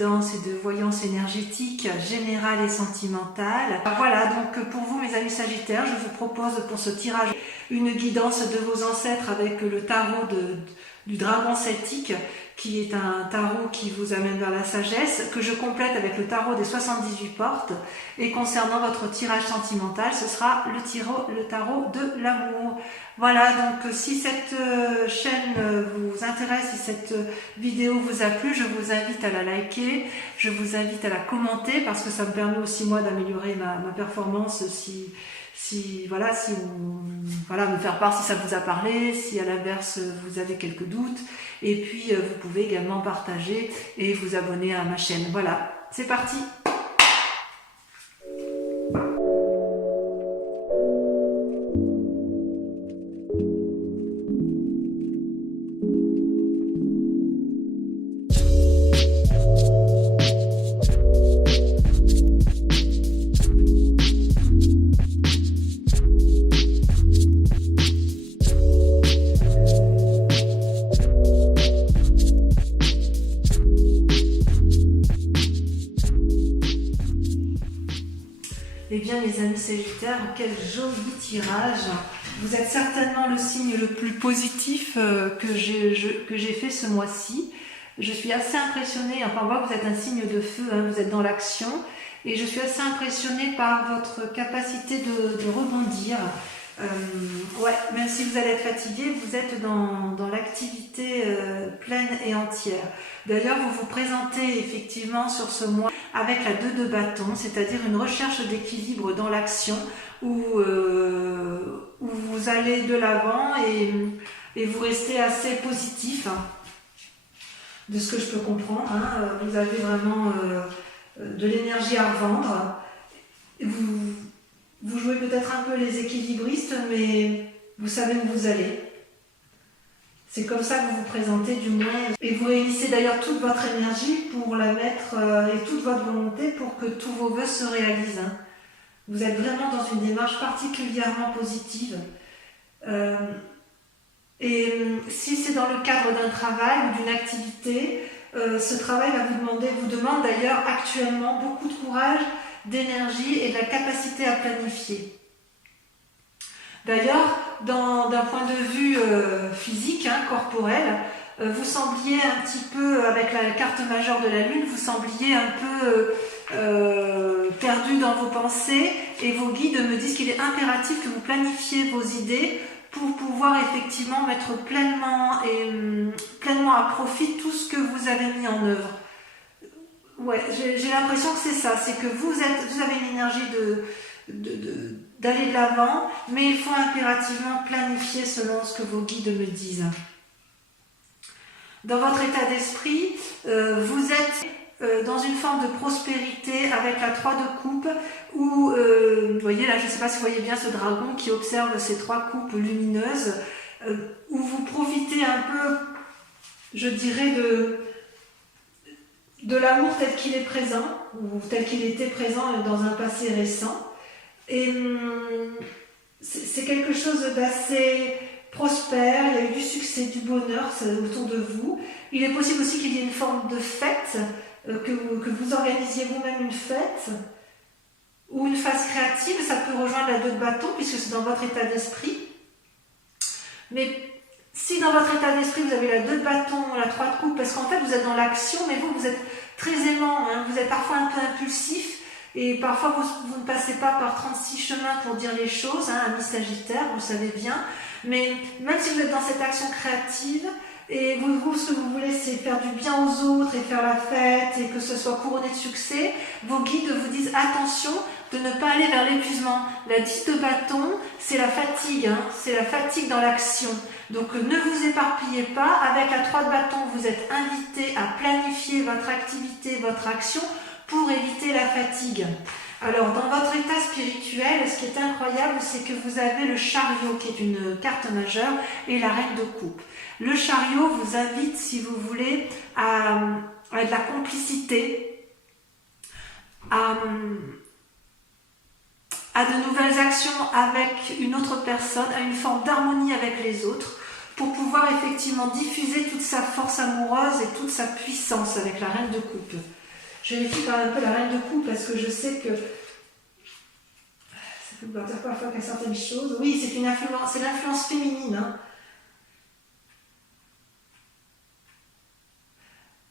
guidance et de voyance énergétique générale et sentimentale. Voilà, donc pour vous mes amis Sagittaires, je vous propose pour ce tirage une guidance de vos ancêtres avec le tarot du dragon celtique, qui est un tarot qui vous amène vers la sagesse, que je complète avec le tarot des 78 portes. Et concernant votre tirage sentimental, ce sera le tarot de l'amour. Voilà, donc si cette chaîne vous intéresse, si cette vidéo vous a plu, je vous invite à la liker, je vous invite à la commenter, parce que ça me permet aussi moi d'améliorer ma performance voilà, me faire part si ça vous a parlé, si à l'inverse vous avez quelques doutes. Et puis vous pouvez également partager et vous abonner à ma chaîne. Voilà, c'est parti! Eh bien les amis Sagittaires, quel joli tirage! Vous êtes certainement le signe le plus positif que j'ai fait ce mois-ci. Je suis assez impressionnée, enfin on voit que vous êtes un signe de feu, hein, vous êtes dans l'action, et je suis assez impressionnée par votre capacité de rebondir. Ouais, même si vous allez être fatigué, vous êtes dans l'activité pleine et entière. D'ailleurs, vous vous présentez effectivement sur ce mois avec la 2 de bâton, c'est-à-dire une recherche d'équilibre dans l'action où vous allez de l'avant et vous restez assez positif, hein, de ce que je peux comprendre. Hein. Vous avez vraiment de l'énergie à revendre. Vous jouez peut-être un peu les équilibristes, mais vous savez où vous allez. C'est comme ça que vous vous présentez du moins. Et vous réunissez d'ailleurs toute votre énergie pour la mettre et toute votre volonté pour que tous vos vœux se réalisent. Hein. Vous êtes vraiment dans une démarche particulièrement positive. Et si c'est dans le cadre d'un travail ou d'une activité, ce travail vous demande d'ailleurs actuellement beaucoup de courage, d'énergie et de la capacité à planifier. D'ailleurs, d'un point de vue physique, hein, corporel, vous sembliez un petit peu, avec la carte majeure de la Lune, vous sembliez un peu perdu dans vos pensées, et vos guides me disent qu'il est impératif que vous planifiez vos idées pour pouvoir effectivement mettre pleinement à profit tout ce que vous avez mis en œuvre. Ouais, j'ai l'impression que c'est ça, c'est que vous avez une énergie d'aller de l'avant, mais il faut impérativement planifier selon ce que vos guides me disent. Dans votre état d'esprit, vous êtes dans une forme de prospérité avec la 3 de coupe, où, vous voyez là, je ne sais pas si vous voyez bien ce dragon qui observe ces 3 coupes lumineuses, où vous profitez un peu, je dirais, de l'amour tel qu'il est présent, ou tel qu'il était présent dans un passé récent. Et c'est quelque chose d'assez prospère, il y a eu du succès, du bonheur autour de vous. Il est possible aussi qu'il y ait une forme de fête, que vous organisiez vous-même une fête, ou une phase créative, ça peut rejoindre la 2 de bâton, puisque c'est dans votre état d'esprit. Mais si dans votre état d'esprit vous avez la 2 de bâton, la 3 de coupe, parce qu'en fait vous êtes dans l'action, mais vous êtes très aimant, hein, vous êtes parfois un peu impulsif, et parfois vous ne passez pas par 36 chemins pour dire les choses, hein, amis Sagittaire, vous le savez bien, mais même si vous êtes dans cette action créative, et vous ce que vous voulez c'est faire du bien aux autres et faire la fête, et que ce soit couronné de succès, vos guides vous disent attention de ne pas aller vers l'épuisement. La 10 de bâton, c'est la fatigue, hein, c'est la fatigue dans l'action. Donc ne vous éparpillez pas, avec la 3 de bâton, vous êtes invité à planifier votre activité, votre action pour éviter la fatigue. Alors dans votre état spirituel, ce qui est incroyable, c'est que vous avez le chariot qui est une carte majeure et la reine de coupe. Le chariot vous invite, si vous voulez, à de la complicité, à de nouvelles actions avec une autre personne, à une forme d'harmonie avec les autres, pour pouvoir effectivement diffuser toute sa force amoureuse et toute sa puissance avec la reine de coupe. Je vérifie quand même un peu la reine de coupe parce que je sais que ça peut vouloir dire parfois qu'il y a certaines choses. Oui, c'est l'influence féminine. Hein.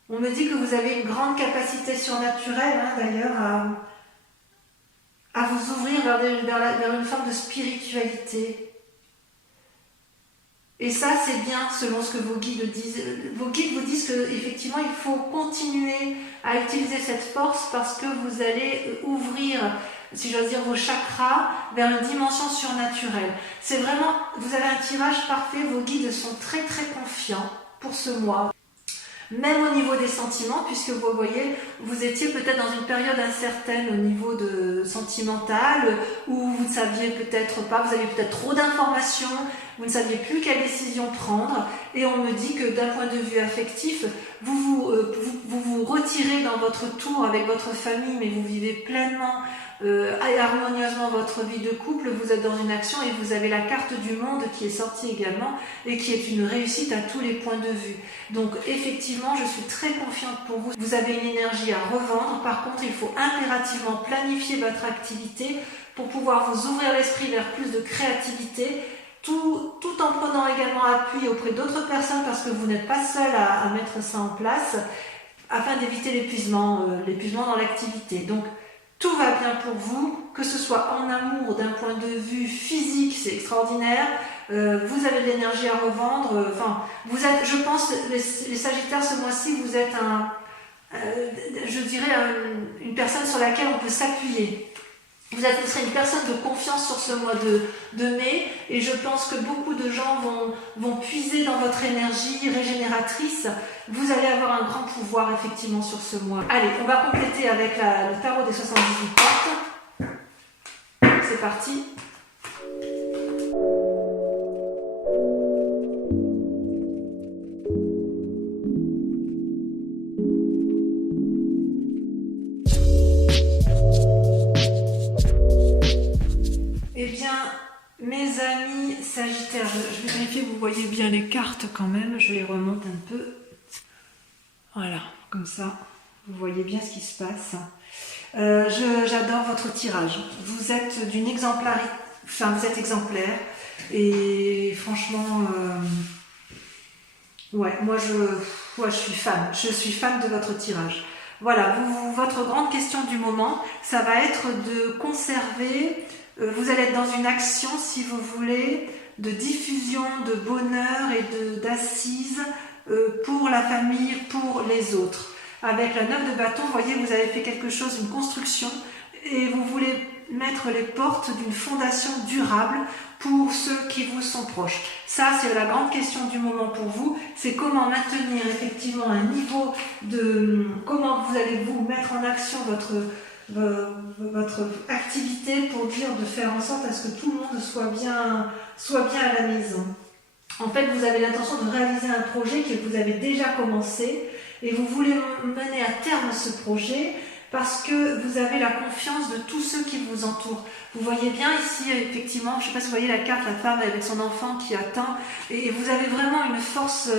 On me dit que vous avez une grande capacité surnaturelle, hein, d'ailleurs, à vous ouvrir vers une forme de spiritualité. Et ça, c'est bien selon ce que vos guides disent. Vos guides vous disent qu'effectivement, il faut continuer à utiliser cette force parce que vous allez ouvrir, si j'ose dire, vos chakras vers une dimension surnaturelle. C'est vraiment, vous avez un tirage parfait, vos guides sont très très confiants pour ce mois. Même au niveau des sentiments, puisque vous voyez, vous étiez peut-être dans une période incertaine au niveau de sentimental, où vous ne saviez peut-être pas, vous aviez peut-être trop d'informations, vous ne saviez plus quelle décision prendre, et on me dit que d'un point de vue affectif, vous vous retirez dans votre tour avec votre famille, mais vous vivez pleinement harmonieusement votre vie de couple, vous êtes dans une action et vous avez la carte du monde qui est sortie également et qui est une réussite à tous les points de vue. Donc effectivement, je suis très confiante pour vous. Vous avez une énergie à revendre. Par contre, il faut impérativement planifier votre activité pour pouvoir vous ouvrir l'esprit vers plus de créativité, tout en prenant également appui auprès d'autres personnes parce que vous n'êtes pas seul à mettre ça en place afin d'éviter l'épuisement dans l'activité. Donc, tout va bien pour vous, que ce soit en amour, d'un point de vue physique, c'est extraordinaire. Vous avez de l'énergie à revendre. Vous êtes, je pense, les Sagittaires, ce mois-ci, vous êtes une personne sur laquelle on peut s'appuyer. Vous serez une personne de confiance sur ce mois de mai et je pense que beaucoup de gens vont puiser dans votre énergie régénératrice. Vous allez avoir un grand pouvoir effectivement sur ce mois. Allez, on va compléter avec le tarot des 78 cartes. C'est parti. Eh bien, mes amis Sagittaires, je vais vérifier, vous voyez bien les cartes quand même, je les remonte un peu. Voilà, comme ça, vous voyez bien ce qui se passe. J'adore votre tirage. Vous êtes d'une exemplarité, vous êtes exemplaire. Et franchement, moi je suis fan. Je suis fan de votre tirage. Voilà, votre grande question du moment, ça va être de conserver. Vous allez être dans une action, si vous voulez, de diffusion, de bonheur et d'assises pour la famille, pour les autres. Avec la 9 de bâton, vous voyez, vous avez fait quelque chose, une construction, et vous voulez mettre les portes d'une fondation durable pour ceux qui vous sont proches. Ça, c'est la grande question du moment pour vous, c'est comment maintenir effectivement un niveau comment vous allez vous mettre en action votre activité pour de faire en sorte à ce que tout le monde soit bien à la maison. En fait, vous avez l'intention de réaliser un projet que vous avez déjà commencé et vous voulez mener à terme ce projet parce que vous avez la confiance de tous ceux qui vous entourent. Vous voyez bien ici, effectivement, je ne sais pas si vous voyez la carte, la femme avec son enfant qui attend, et vous avez vraiment une force,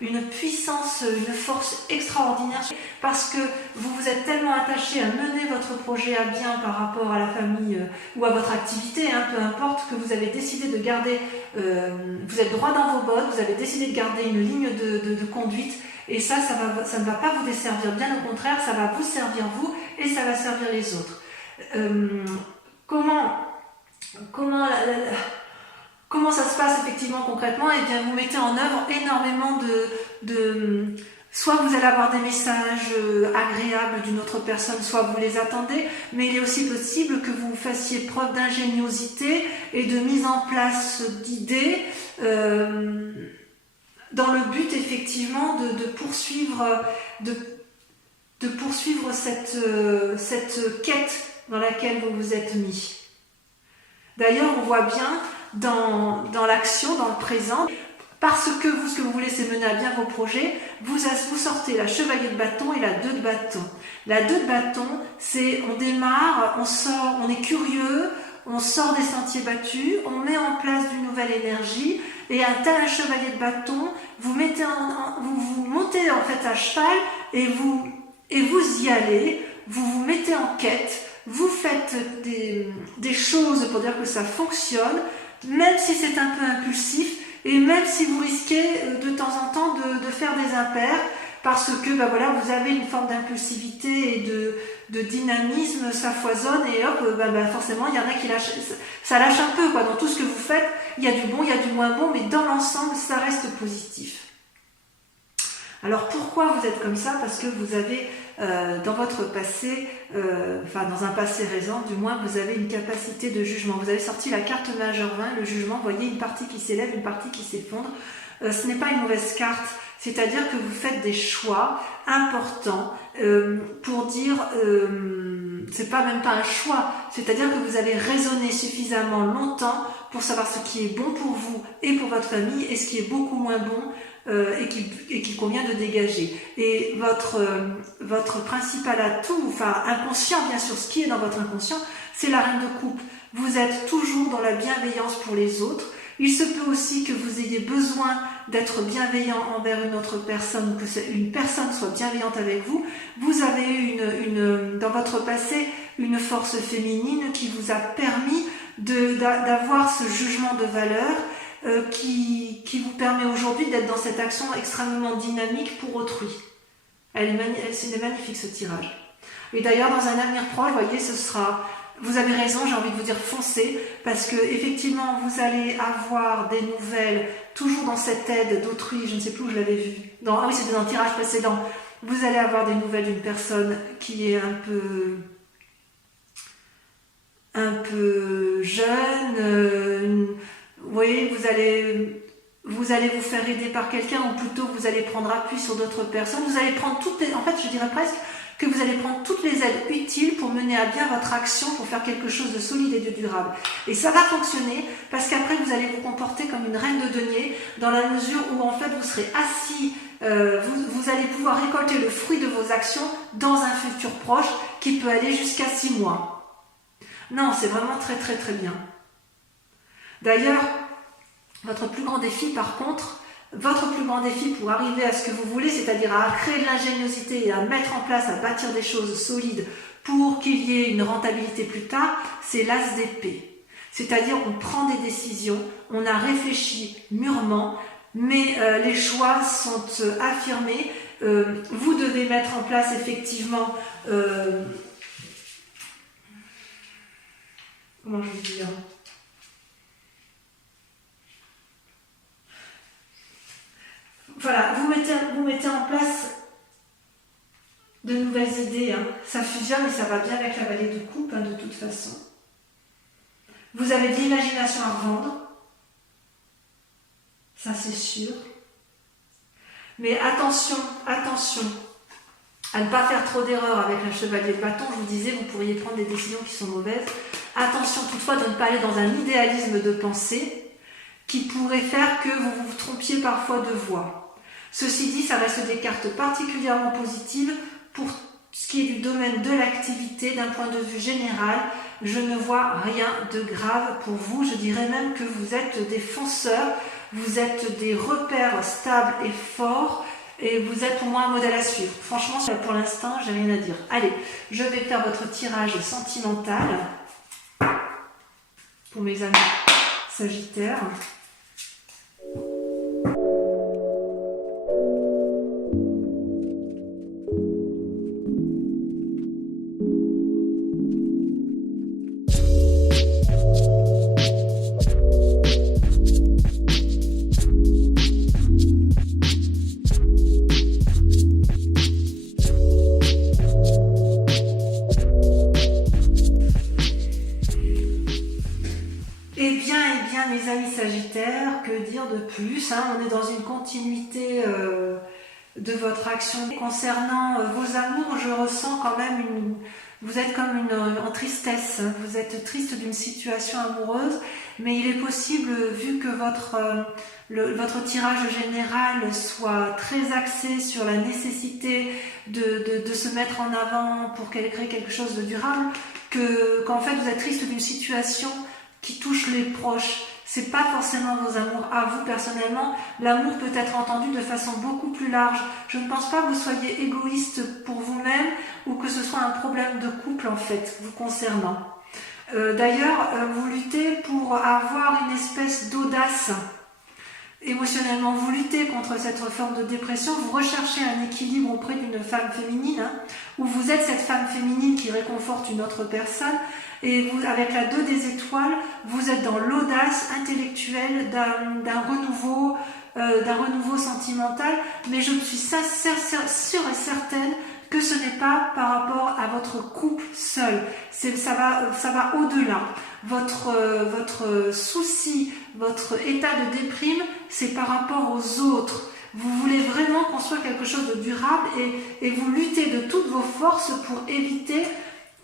une puissance, une force extraordinaire, parce que vous vous êtes tellement attaché à mener votre projet à bien par rapport à la famille ou à votre activité, peu importe, que vous avez décidé de garder, vous êtes droit dans vos bottes, vous avez décidé de garder une ligne de conduite, et ça ne va pas vous desservir, bien au contraire, ça va vous servir vous, et ça va servir les autres. Comment ça se passe effectivement concrètement? Eh bien, vous mettez en œuvre énormément soit vous allez avoir des messages agréables d'une autre personne, soit vous les attendez, mais il est aussi possible que vous fassiez preuve d'ingéniosité et de mise en place d'idées dans le but effectivement de poursuivre cette quête dans laquelle vous vous êtes mis. D'ailleurs, on voit bien dans l'action, dans le présent, parce que ce que vous voulez, c'est mener à bien vos projets, vous sortez la chevalier de bâton et la 2 de bâton. La 2 de bâton, c'est on démarre, on sort, on est curieux, on sort des sentiers battus, on met en place d'une nouvelle énergie, et tel un chevalier de bâton, vous montez en fait à cheval, et et vous y allez, vous vous mettez en quête, vous faites des choses pour dire que ça fonctionne, même si c'est un peu impulsif, et même si vous risquez de temps en temps de faire des impairs, parce que voilà, vous avez une forme d'impulsivité et de dynamisme, ça foisonne, et hop, forcément, il y en a qui lâchent, ça lâche un peu, quoi. Dans tout ce que vous faites, il y a du bon, il y a du moins bon, mais dans l'ensemble, ça reste positif. Alors pourquoi vous êtes comme ça? Parce que vous avez dans votre passé, dans un passé récent, du moins, vous avez une capacité de jugement. Vous avez sorti la carte majeure 20, le jugement, vous voyez une partie qui s'élève, une partie qui s'effondre. Ce n'est pas une mauvaise carte, c'est-à-dire que vous faites des choix importants pour dire, c'est pas même pas un choix, c'est-à-dire que vous avez raisonné suffisamment longtemps pour savoir ce qui est bon pour vous et pour votre famille et ce qui est beaucoup moins bon et qui convient de dégager. Et votre principal atout, inconscient bien sûr, ce qui est dans votre inconscient, c'est la reine de coupe. Vous êtes toujours dans la bienveillance pour les autres. Il se peut aussi que vous ayez besoin d'être bienveillant envers une autre personne, que une personne soit bienveillante avec vous. Vous avez eu dans votre passé une force féminine qui vous a permis d'avoir ce jugement de valeur qui vous permet aujourd'hui d'être dans cette action extrêmement dynamique pour autrui. C'est magnifique ce tirage. Et d'ailleurs, dans un avenir proche, vous voyez, vous avez raison, j'ai envie de vous dire foncez, parce que effectivement, vous allez avoir des nouvelles, toujours dans cette aide d'autrui, je ne sais plus où je l'avais vu. C'était dans le tirage précédent. Vous allez avoir des nouvelles d'une personne qui est un peu jeune, vous voyez, vous allez vous faire aider par quelqu'un, ou plutôt vous allez prendre appui sur d'autres personnes. Vous allez prendre je dirais presque que vous allez prendre toutes les aides utiles pour mener à bien votre action, pour faire quelque chose de solide et de durable. Et ça va fonctionner parce qu'après vous allez vous comporter comme une reine de denier, dans la mesure où en fait vous serez assis, vous allez pouvoir récolter le fruit de vos actions dans un futur proche qui peut aller jusqu'à 6 mois. Non, c'est vraiment très très très bien. D'ailleurs, votre plus grand défi par contre, pour arriver à ce que vous voulez, c'est-à-dire à créer de l'ingéniosité et à mettre en place, à bâtir des choses solides pour qu'il y ait une rentabilité plus tard, c'est l'as d'épée. C'est-à-dire on prend des décisions, on a réfléchi mûrement, mais les choix sont affirmés. Vous devez mettre en place effectivement... comment je veux dire ? Voilà, vous mettez en place de nouvelles idées. Ça fusionne et ça va bien avec la vallée de coupe, de toute façon. Vous avez de l'imagination à revendre. Ça, c'est sûr. Mais attention à ne pas faire trop d'erreurs avec le chevalier de bâton. Je vous disais, vous pourriez prendre des décisions qui sont mauvaises. Attention toutefois de ne pas aller dans un idéalisme de pensée qui pourrait faire que vous vous trompiez parfois de voie. Ceci dit, ça reste des cartes particulièrement positives pour ce qui est du domaine de l'activité. D'un point de vue général, je ne vois rien de grave pour vous. Je dirais même que vous êtes des fonceurs, vous êtes des repères stables et forts, et vous êtes pour moi un modèle à suivre. Franchement, pour l'instant, j'ai rien à dire. Allez, je vais faire votre tirage sentimental pour mes amis Sagittaires. Mes amis Sagittaires, que dire de plus, on est dans une continuité de votre action. Concernant vos amours, je ressens quand même vous êtes comme en tristesse, vous êtes triste d'une situation amoureuse, mais il est possible, vu que votre tirage général soit très axé sur la nécessité de se mettre en avant pour créer quelque chose de durable, qu'en fait vous êtes triste d'une situation qui touche les proches. c'est pas forcément vos amours à vous personnellement. L'amour peut être entendu de façon beaucoup plus large. Je ne pense pas que vous soyez égoïste pour vous-même ou que ce soit un problème de couple en fait, vous concernant. D'ailleurs, vous luttez pour avoir une espèce d'audace émotionnellement. Vous luttez contre cette forme de dépression, vous recherchez un équilibre auprès d'une femme féminine, hein, où vous êtes cette femme féminine qui réconforte une autre personne, et vous, avec la 2 des étoiles, vous êtes dans l'audace intellectuelle d'un renouveau sentimental, mais je suis sûre et certaine que ce n'est pas par rapport à votre couple seul. Ça va au-delà. Votre souci, votre état de déprime, c'est par rapport aux autres. Vous voulez vraiment construire quelque chose de durable et vous luttez de toutes vos forces pour éviter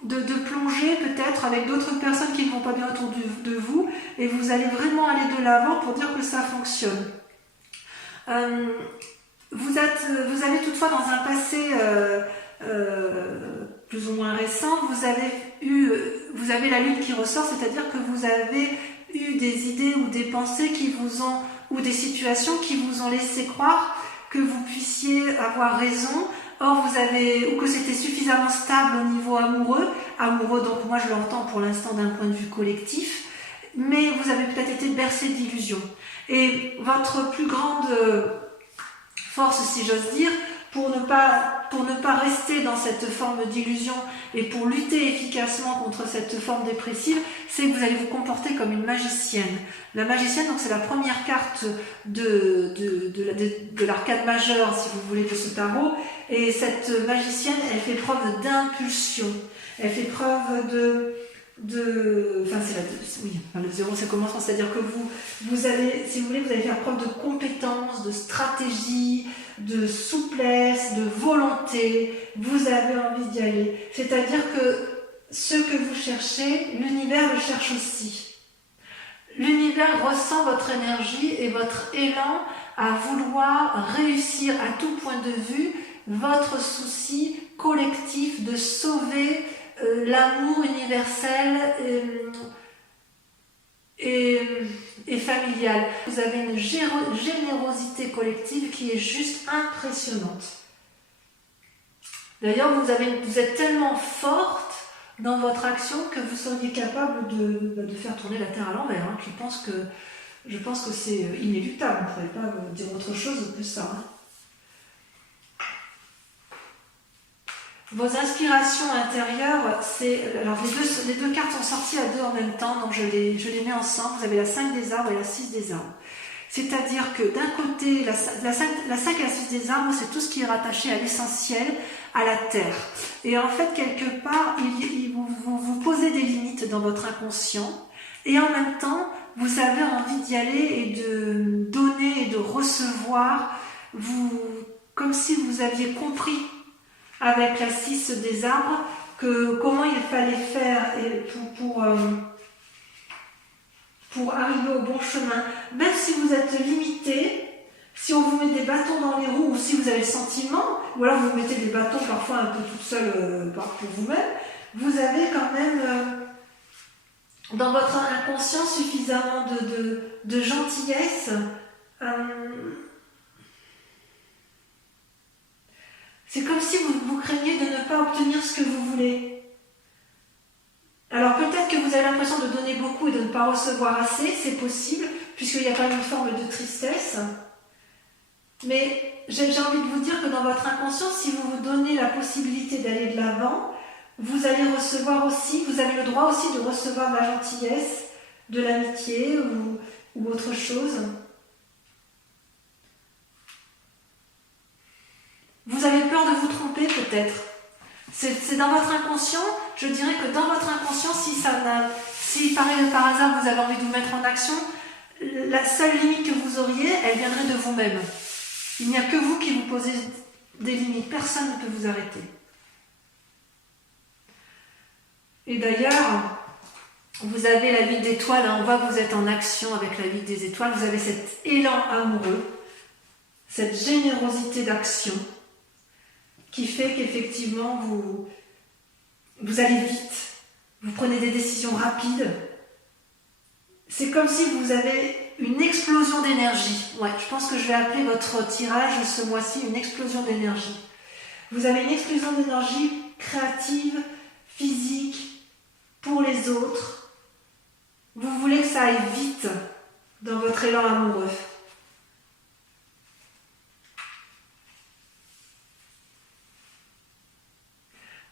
de plonger peut-être avec d'autres personnes qui ne vont pas bien autour de vous, et vous allez vraiment aller de l'avant pour dire que ça fonctionne. Vous avez toutefois dans un passé plus ou moins récent, vous avez la lune qui ressort, c'est-à-dire que vous avez eu des idées ou des pensées ou des situations qui vous ont laissé croire que vous puissiez avoir raison. Or, ou que c'était suffisamment stable au niveau amoureux, donc moi je l'entends pour l'instant d'un point de vue collectif, mais vous avez peut-être été bercé d'illusions. Et votre plus grande force, si j'ose dire, pour ne pas rester dans cette forme d'illusion et pour lutter efficacement contre cette forme dépressive, c'est que vous allez vous comporter comme une magicienne. La magicienne, donc c'est la première carte de l'arcade majeure, si vous voulez, de ce tarot. Et cette magicienne, elle fait preuve d'impulsion. Elle fait preuve le 0 ça commence, c'est-à-dire que vous allez, si vous voulez, vous allez faire preuve de compétence, de stratégie, de souplesse, de volonté. Vous avez envie d'y aller. C'est-à-dire que ce que vous cherchez, l'univers le cherche aussi. L'univers ressent votre énergie et votre élan à vouloir réussir à tout point de vue votre souci collectif de sauver l'amour universel et familial. Vous avez une générosité collective qui est juste impressionnante. C'est-à-dire vous êtes tellement forte dans votre action que vous seriez capable de faire tourner la Terre à l'envers. Hein. Je pense que c'est inéluctable. Vous ne pouvez pas dire autre chose que ça. Hein. Vos inspirations intérieures, alors les deux cartes sont sorties à deux en même temps, donc je les mets ensemble. Vous avez la 5 des arbres et la 6 des arbres. C'est-à-dire que d'un côté, la 5 et la 6 des arbres, c'est tout ce qui est rattaché à l'essentiel, à la terre. Et en fait, quelque part, vous posez des limites dans votre inconscient, et en même temps, vous avez envie d'y aller et de donner et de recevoir, comme si vous aviez compris avec la 6 des arbres comment il fallait faire pour arriver au bon chemin. Même si vous êtes limité, si on vous met des bâtons dans les roues, ou si vous avez le sentiment, ou alors vous mettez des bâtons parfois un peu toute seule pour vous-même, vous avez quand même dans votre inconscient suffisamment de gentillesse. C'est comme si vous craigniez de ne pas obtenir ce que vous voulez. Alors peut-être que vous avez l'impression de donner beaucoup et de ne pas recevoir assez, c'est possible, puisqu'il y a quand même une forme de tristesse. Mais j'ai envie de vous dire que dans votre inconscient, si vous vous donnez la possibilité d'aller de l'avant, vous allez recevoir aussi, vous avez le droit aussi de recevoir de la gentillesse, de l'amitié ou autre chose. Vous avez peur de vous tromper peut-être. C'est dans votre inconscient, je dirais que dans votre inconscient, si par hasard vous avez envie de vous mettre en action, la seule limite que vous auriez, elle viendrait de vous-même. Il n'y a que vous qui vous posez des limites, personne ne peut vous arrêter. Et d'ailleurs, vous avez la vie d'étoile, hein, on voit que vous êtes en action avec la vie des étoiles, vous avez cet élan amoureux, cette générosité d'action, qui fait qu'effectivement vous allez vite, vous prenez des décisions rapides. c'est comme si vous avez une explosion d'énergie. Ouais, je pense que je vais appeler votre tirage ce mois-ci une explosion d'énergie. Vous avez une explosion d'énergie créative, physique, pour les autres. Vous voulez que ça aille vite dans votre élan amoureux.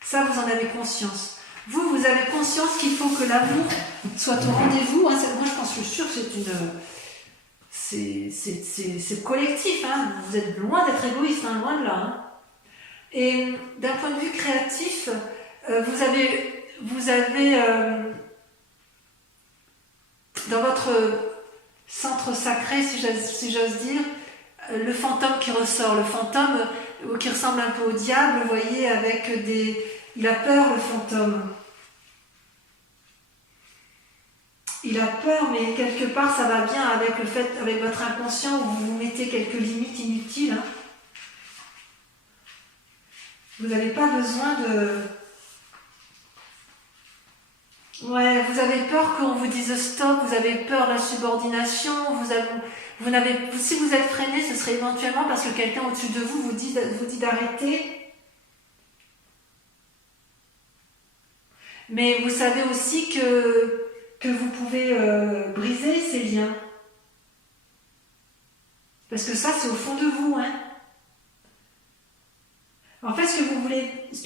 Ça, vous en avez conscience. Vous avez conscience qu'il faut que l'amour soit au rendez-vous. Hein. Moi, je suis sûre que c'est collectif. Hein. Vous êtes loin d'être égoïste, hein, loin de là. Hein. Et d'un point de vue créatif, vous avez dans votre centre sacré, si j'ose dire, le fantôme qui ressort, le fantôme qui ressemble un peu au diable, vous voyez, avec des... Il a peur, le fantôme. Il a peur, mais quelque part, ça va bien avec le fait, avec votre inconscient, où vous vous mettez quelques limites inutiles. Hein. Vous n'avez pas besoin de... Ouais, vous avez peur qu'on vous dise stop, vous avez peur de la subordination, si vous êtes freiné, ce serait éventuellement parce que quelqu'un au-dessus de vous dit d'arrêter. Mais vous savez aussi que vous pouvez briser ces liens. Parce que ça, c'est au fond de vous, hein. En fait, ce que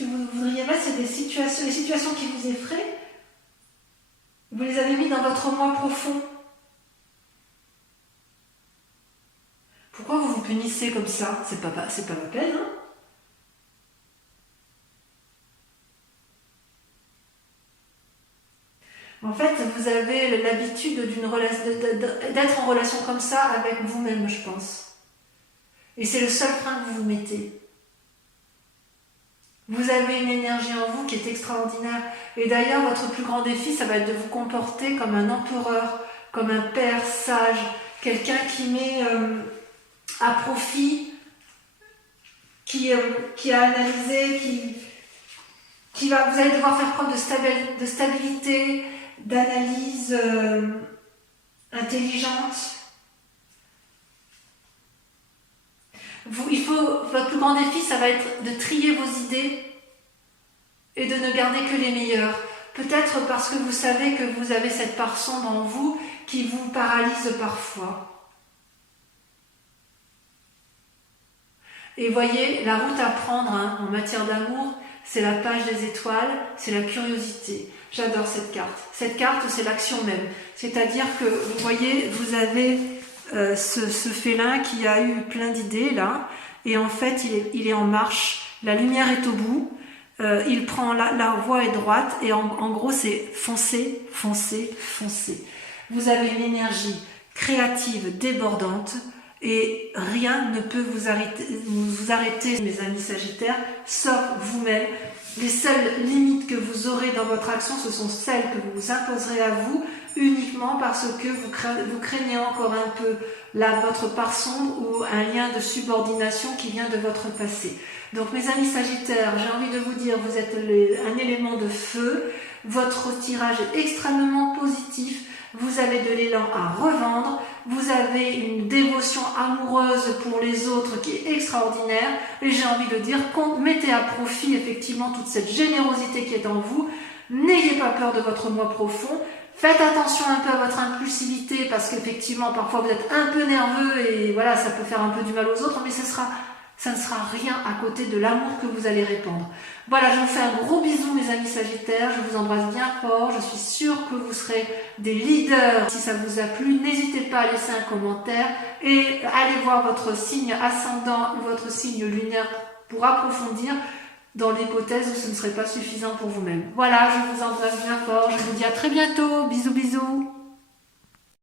vous voudriez mettre, c'est les situations qui vous effraient. Vous les avez mis dans votre moi profond. Pourquoi vous vous punissez comme ça? C'est pas la peine, hein? En fait, vous avez l'habitude d'être en relation comme ça avec vous-même, je pense. Et c'est le seul frein que vous vous mettez. Vous avez une énergie en vous qui est extraordinaire. Et d'ailleurs, votre plus grand défi, ça va être de vous comporter comme un empereur, comme un père sage, quelqu'un qui met à profit, qui a analysé, vous allez devoir faire preuve de stabilité, d'analyse intelligente. Votre plus grand défi, ça va être de trier vos idées et de ne garder que les meilleures. Peut-être parce que vous savez que vous avez cette part sombre en vous qui vous paralyse parfois. Et voyez, la route à prendre en matière d'amour, c'est la page des étoiles, c'est la curiosité. J'adore cette carte. Cette carte, c'est l'action même. C'est-à-dire que, vous voyez, vous avez ce félin qui a eu plein d'idées, là, et en fait, il est en marche. La lumière est au bout. Il prend la voie est droite, et en gros, c'est foncer, foncer, foncer. Vous avez une énergie créative, débordante, et rien ne peut vous arrêter, mes amis Sagittaires, sauf vous-même. Les seules limites que vous aurez dans votre action, ce sont celles que vous vous imposerez à vous, uniquement parce que vous craignez encore un peu votre part sombre ou un lien de subordination qui vient de votre passé. Donc mes amis Sagittaires, j'ai envie de vous dire, vous êtes un élément de feu, votre tirage est extrêmement positif, vous avez de l'élan à revendre, vous avez une dévotion amoureuse pour les autres qui est extraordinaire, et j'ai envie de dire, mettez à profit effectivement toute cette générosité qui est en vous, n'ayez pas peur de votre moi profond, faites attention un peu à votre impulsivité, parce qu'effectivement parfois vous êtes un peu nerveux, et voilà, ça peut faire un peu du mal aux autres, mais ça ne sera rien à côté de l'amour que vous allez répandre. Voilà, je vous fais un gros bisou mes amis Sagittaires, je vous embrasse bien fort, je suis sûre que vous serez des leaders. Si ça vous a plu, n'hésitez pas à laisser un commentaire et allez voir votre signe ascendant ou votre signe lunaire pour approfondir dans l'hypothèse où ce ne serait pas suffisant pour vous-même. Voilà, je vous embrasse bien fort, je vous dis à très bientôt, bisous bisous.